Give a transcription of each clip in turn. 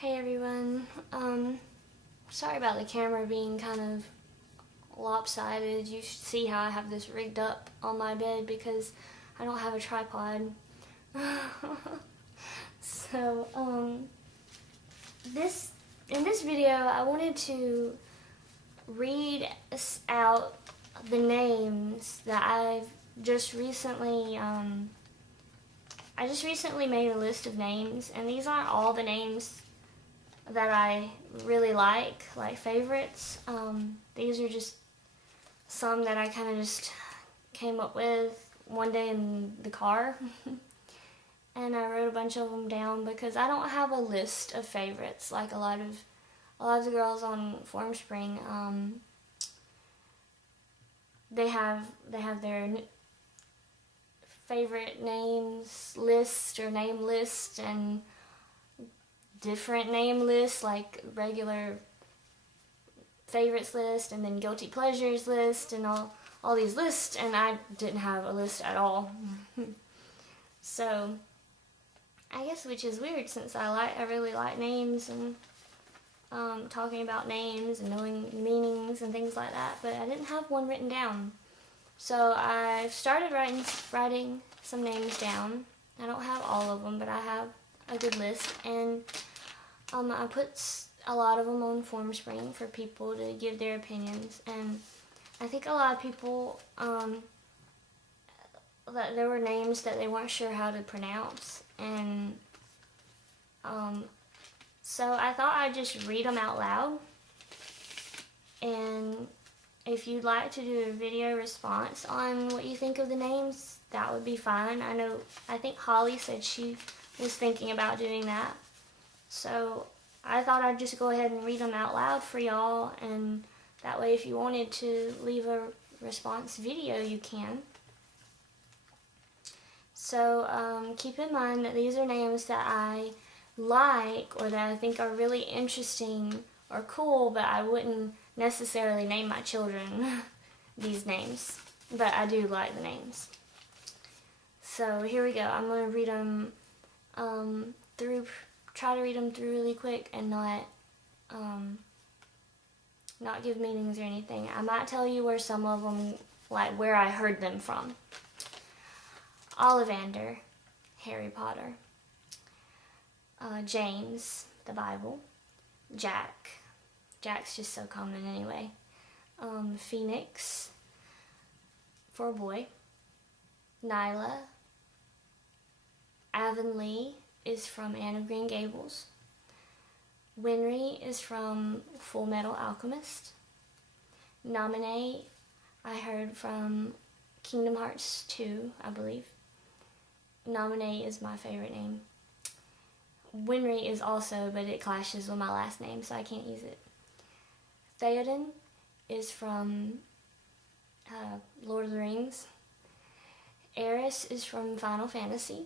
Hey everyone, sorry about the camera being kind of lopsided. You should see how I have this rigged up on my bed because I don't have a tripod. So, in this video I wanted to read out the names that I've just recently, I just recently made a list of names, and these aren't all the names that I really like favorites. These are just some that I kind of just came up with one day in the car. And I wrote a bunch of them down because I don't have a list of favorites like a lot of the girls on Formspring. They have their favorite names list or name list and different name lists, like regular favorites list and then guilty pleasures list and all these lists, and I didn't have a list at all. So I guess, which is weird since I really like names and talking about names and knowing meanings and things like that, but I didn't have one written down. So I've started writing some names down. I don't have all of them, but I have a good list, and I put a lot of them on Formspring for people to give their opinions, and I think a lot of people, that there were names that they weren't sure how to pronounce, and so I thought I'd just read them out loud, and if you'd like to do a video response on what you think of the names, that would be fine. I think Holly said she was thinking about doing that, so I thought I'd just go ahead and read them out loud for y'all, and that way if you wanted to leave a response video, you can. So keep in mind that these are names that I like or that I think are really interesting or cool, but I wouldn't necessarily name my children these names, but I do like the names. So here we go. I'm going to read them try to read them through really quick and not give meanings or anything. I might tell you where some of them, like where I heard them from. Ollivander, Harry Potter. James, the Bible. Jack's just so common anyway. Phoenix, for a boy. Nyla. Avonlea is from Anne of Green Gables. Winry is from Full Metal Alchemist. Nominee, I heard from Kingdom Hearts 2, I believe. Nominee is my favorite name. Winry is also, but it clashes with my last name, so I can't use it. Theoden is from Lord of the Rings. Eris is from Final Fantasy.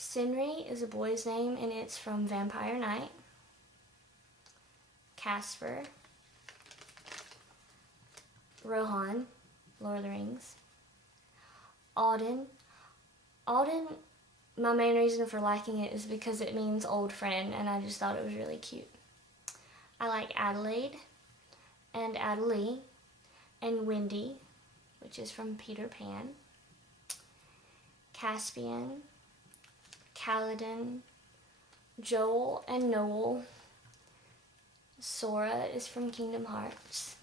Sinri is a boy's name, and it's from Vampire Knight. Casper. Rohan, Lord of the Rings. Alden, my main reason for liking it is because it means old friend, and I just thought it was really cute. I like Adelaide, and Adelie, and Wendy, which is from Peter Pan. Caspian, Kaladin, Joel, and Noel. Sora is from Kingdom Hearts.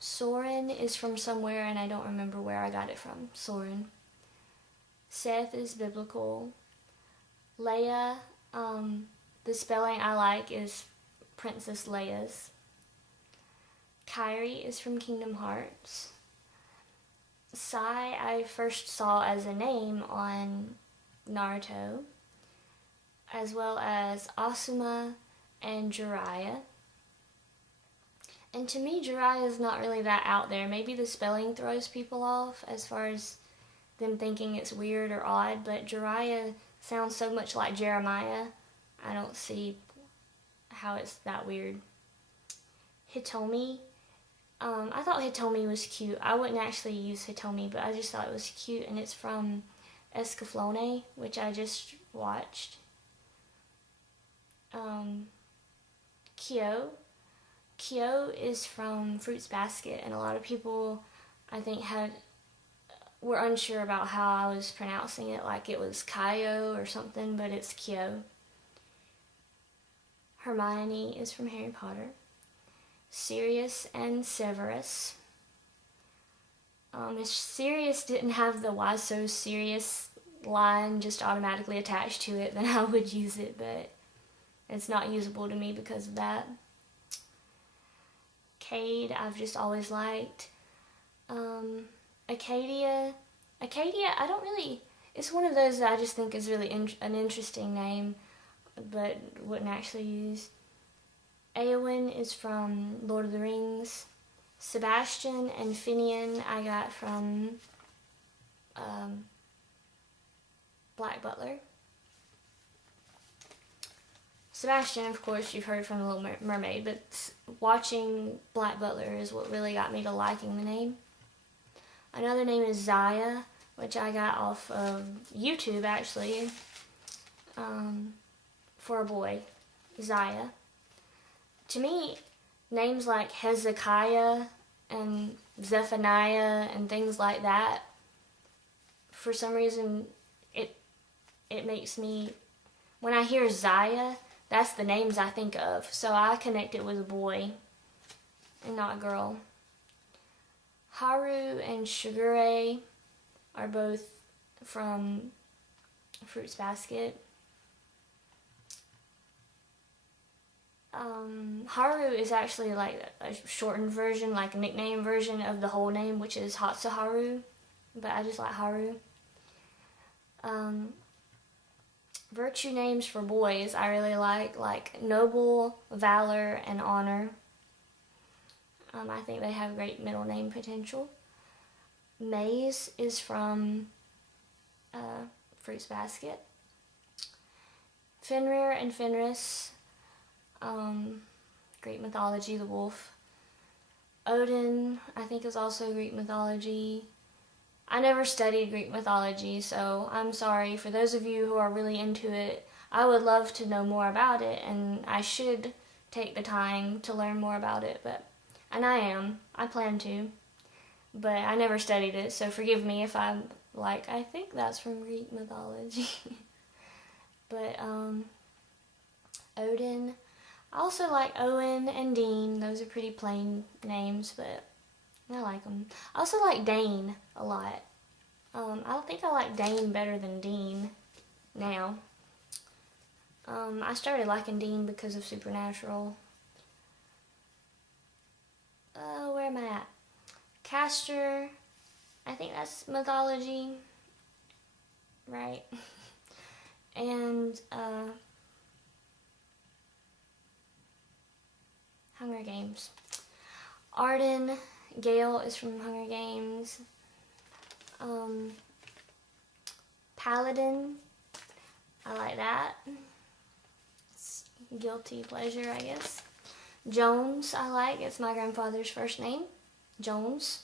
Soren is from somewhere, and I don't remember where I got it from. Soren. Seth is biblical. Leia, the spelling I like is Princess Leia's. Kairi is from Kingdom Hearts. Sai I first saw as a name on Naruto, as well as Asuma and Jiraiya. And to me, Jiraiya is not really that out there. Maybe the spelling throws people off as far as them thinking it's weird or odd, but Jiraiya sounds so much like Jeremiah, I don't see how it's that weird. Hitomi, I thought Hitomi was cute. I wouldn't actually use Hitomi, but I just thought it was cute, and it's from Escaflowne, which I just watched. Kyo. Kyo is from Fruits Basket, and a lot of people, I think, were unsure about how I was pronouncing it, like it was Kyo or something, but it's Kyo. Hermione is from Harry Potter. Sirius and Severus. If Sirius didn't have the "Why so serious" line just automatically attached to it, then I would use it, but it's not usable to me because of that. Cade, I've just always liked. Acadia, I don't really, it's one of those that I just think is really an interesting name, but wouldn't actually use. Eowyn is from Lord of the Rings. Sebastian and Finian I got from Black Butler. Sebastian, of course, you've heard from The Little Mermaid, but watching Black Butler is what really got me to liking the name. Another name is Zaya, which I got off of YouTube, actually, for a boy, Zaya. To me, names like Hezekiah and Zephaniah and things like that, for some reason, it makes me, when I hear Zaya, that's the names I think of. So I connect it with a boy and not a girl. Haru and Shigure are both from Fruits Basket. Haru is actually like a shortened version, like a nickname version of the whole name, which is Hatsuharu, but I just like Haru. Virtue names for boys I really like Noble, Valor, and Honor. I think they have great middle name potential. Maze is from Fruits Basket. Fenrir and Fenris, Greek mythology, the wolf. Odin, I think, is also Greek mythology. I never studied Greek mythology, so I'm sorry. For those of you who are really into it, I would love to know more about it, and I should take the time to learn more about it, and I plan to, but I never studied it, so forgive me if I'm like, I think that's from Greek mythology. But, Odin. I also like Owen and Dean. Those are pretty plain names, but I like them. I also like Dane a lot. I think I like Dane better than Dean now. I started liking Dean because of Supernatural. Where am I at? Castor. I think that's mythology. Right? And, Hunger Games. Arden, Gale is from Hunger Games. Paladin, I like that. It's guilty pleasure, I guess. Jones, I like. It's my grandfather's first name, Jones.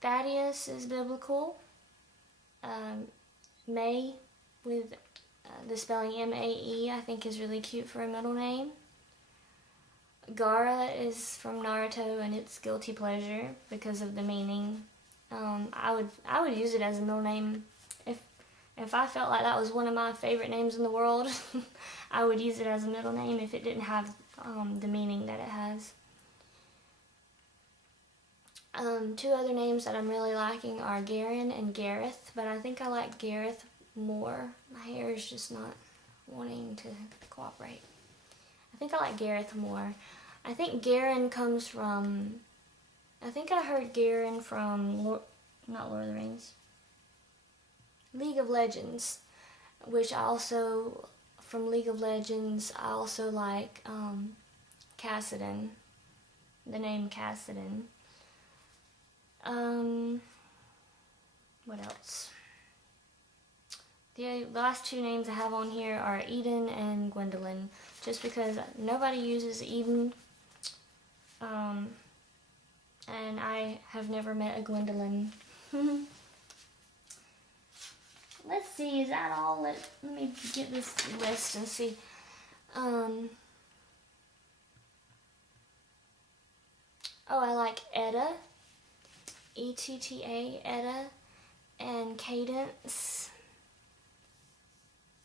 Thaddeus is biblical. May, with the spelling M-A-E, I think is really cute for a middle name. Gaara is from Naruto, and it's guilty pleasure because of the meaning. I would use it as a middle name if I felt like that was one of my favorite names in the world. I would use it as a middle name if it didn't have the meaning that it has. Two other names that I'm really liking are Garen and Gareth, but I think I like Gareth more. My hair is just not wanting to cooperate. I think I like Gareth more. I think Garen comes from, I think I heard Garen from, not Lord of the Rings, League of Legends, which I also, from League of Legends, I also like Kassadin, the name Kassadin. What else? The last two names I have on here are Eden and Gwendolyn, just because nobody uses Eden, and I have never met a Gwendolyn. Let's see, is that all? Let me get this list and see. Oh, I like Etta, E-T-T-A, Etta, and Cadence.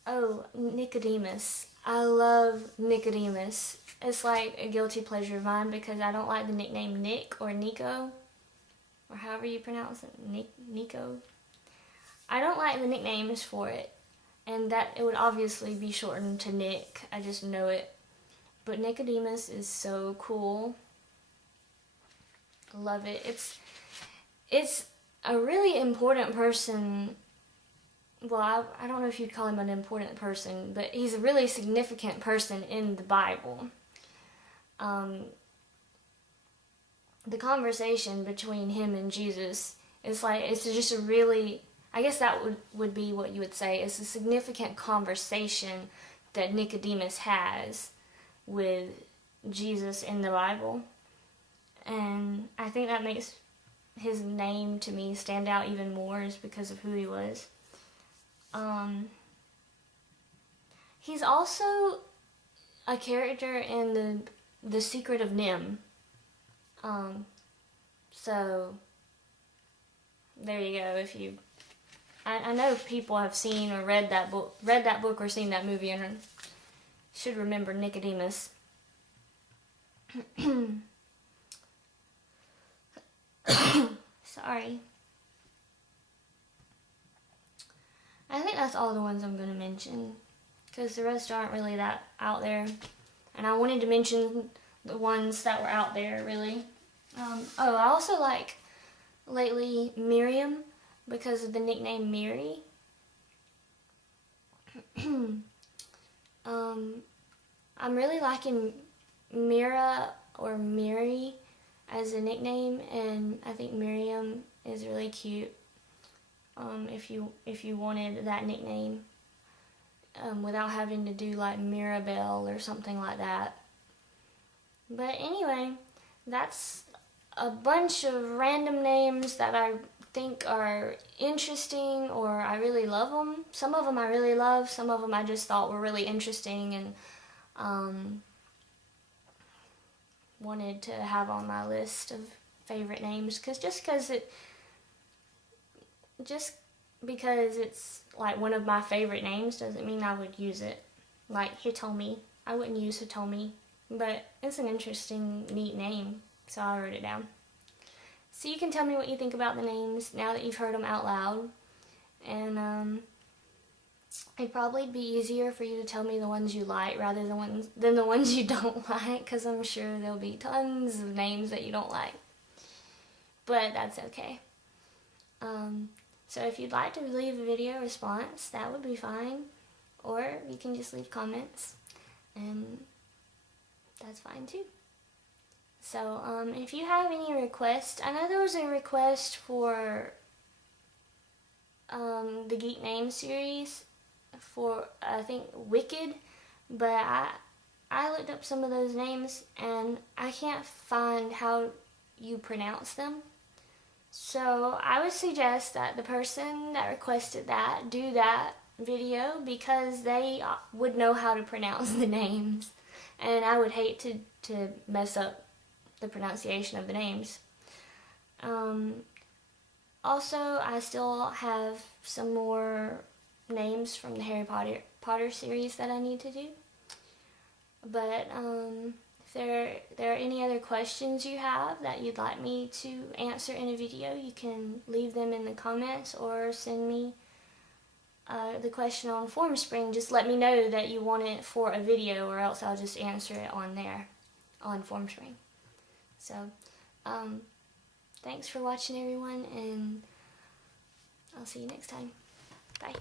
Oh, Nicodemus. I love Nicodemus. It's like a guilty pleasure of mine because I don't like the nickname Nick or Nico, or however you pronounce it, Nico. I don't like the nicknames for it, and that it would obviously be shortened to Nick. I just know it. But Nicodemus is so cool. Love it. It's a really important person. Well, I don't know if you'd call him an important person, but he's a really significant person in the Bible. The conversation between him and Jesus is like, it's just a really, I guess that would be what you would say. It's a significant conversation that Nicodemus has with Jesus in the Bible. And I think that makes his name to me stand out even more is because of who he was. He's also a character in the Secret of Nim. So there you go. If you, I know people have seen or read that book or seen that movie and should remember Nicodemus. Sorry. I think that's all the ones I'm going to mention, because the rest aren't really that out there. And I wanted to mention the ones that were out there, really. I also like, lately, Miriam, because of the nickname Mary. I'm really liking Mira or Mary as a nickname, and I think Miriam is really cute. If you wanted that nickname, without having to do like Mirabelle or something like that. But anyway, that's a bunch of random names that I think are interesting, or I really love them. Some of them I really love, some of them I just thought were really interesting and wanted to have on my list of favorite names, just because it's like one of my favorite names doesn't mean I would use it. Like Hitomi, I wouldn't use Hitomi, but it's an interesting, neat name, so I wrote it down. So you can tell me what you think about the names now that you've heard them out loud, and it'd probably be easier for you to tell me the ones you like rather than the ones you don't like, because I'm sure there'll be tons of names that you don't like, but that's okay. So if you'd like to leave a video response, that would be fine, or you can just leave comments, and that's fine too. So if you have any requests, I know there was a request for the Geek Name series for, I think, Wicked, but I looked up some of those names and I can't find how you pronounce them. So I would suggest that the person that requested that do that video, because they would know how to pronounce the names, and I would hate to mess up the pronunciation of the names. Also, I still have some more names from the Harry Potter series that I need to do. But if there are any other questions you have that you'd like me to answer in a video, you can leave them in the comments or send me the question on FormSpring. Just let me know that you want it for a video, or else I'll just answer it on there, on FormSpring. So, thanks for watching, everyone, and I'll see you next time. Bye.